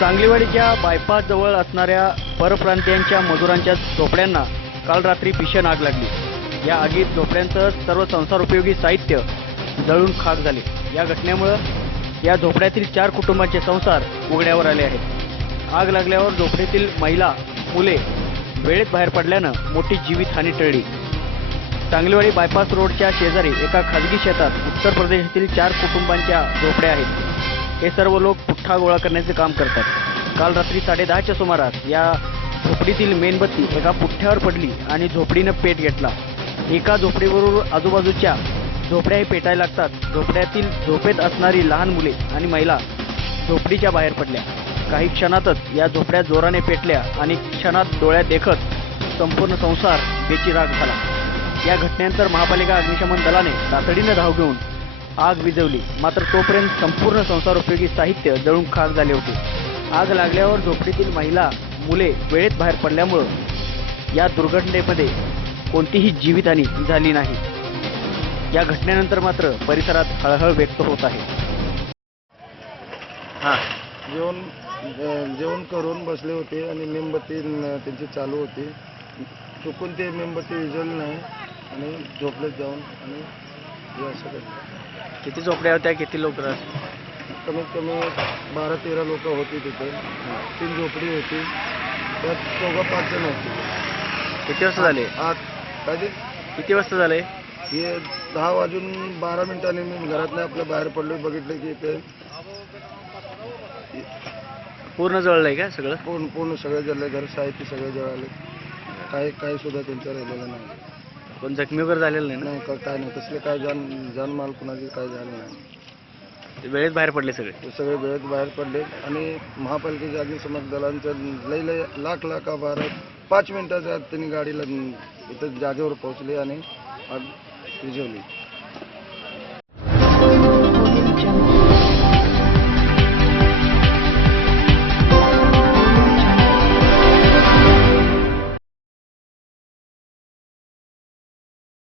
सांगलीवाडीच्या बायपासजवळ असणाऱ्या परप्रांतीयांच्या मजुरांच्या झोपड्यांना काल रात्री भीषण आग लागली. या आगीत झोपड्यांसह सर्व संसारोपयोगी साहित्य जळून खाक झाले. या घटनेमुळं या झोपड्यातील चार कुटुंबांचे संसार उघड्यावर आले आहेत. आग लागल्यावर झोपडीतील महिला मुले वेळेत बाहेर पडल्यानं मोठी जीवितहानी टळली. सांगलीवाडी बायपास रोडच्या शेजारी एका खाजगी शेतात उत्तर प्रदेशातील चार कुटुंबांच्या झोपड्या आहेत. हे सर्व लोक पुठ्ठा गोळा करण्याचे काम करतात. काल रात्री साडेदहाच्या सुमारास या झोपडीतील मेणबत्ती एका पुठ्ठ्यावर पडली आणि झोपडीनं पेट घेतला. एका झोपडीबरोबर आजूबाजूच्या झोपड्याही पेटायला लागतात. झोपड्यातील झोपेत असणारी लहान मुले आणि महिला झोपडीच्या बाहेर पडल्या. काही क्षणातच या झोपड्या जोराने पेटल्या आणि क्षणात डोळ्यात देखत संपूर्ण संसार बेचिराग झाला. या घटनेनंतर महापालिका अग्निशमन दलाने तातडीनं धाव घेऊन आग विझवली. मात्र तोपर्यंत संपूर्ण संसारोपयोगी साहित्य जळून खाक झाले होते. आग लागल्यावर झोपडीतील महिला मुले वेळेत बाहेर पडल्यामुळं या दुर्घटनेमध्ये कोणतीही जीवितहानी झाली नाही. या घटनेनंतर मात्र परिसरात हळहळ व्यक्त होत आहे. हां. जेवण जेवण करून बसले होते आणि मेणबत्ती त्यांची चालू होती. चुकून ते मेणबत्ती विजवली नाही आणि झोपलेत जाऊन आणि हे असं. किती झोपड्या होत्या किती लोक कमीत कमी बारा तेरा लोक होती तिथे. तीन झोपडी होती. त्यात चौघा पाच जण होते. किती वाजता झाले? काय ते? किती वाजता झाले? हे दहा वाजून बारा मिनिटांनी मी घरातनं आपल्या बाहेर पडलो. बघितलं की ते पूर्ण जळलंय का सगळं? पूर्ण पूर्ण सगळे जळले घर साहित्य सगळे जळाले काही काही सुद्धा त्यांच्या राहिलेलं नाही. कोण जखमी वगैरे झालेलं नाही नाही का- काय नाही तसले काय जान जानमाल कुणाची काय झालं नाही. ना ते वेळेत बाहेर पडले सगळे? ते सगळे वेळेत बाहेर पडले. आणि महापालिकेच्या अग्निशमन दलांच्या लई लई लाख लाख आभार आहेत. पाच मिनिटाच्या आत त्यांनी गाडीला इथं जागेवर पोहोचले आणि आग विझवली.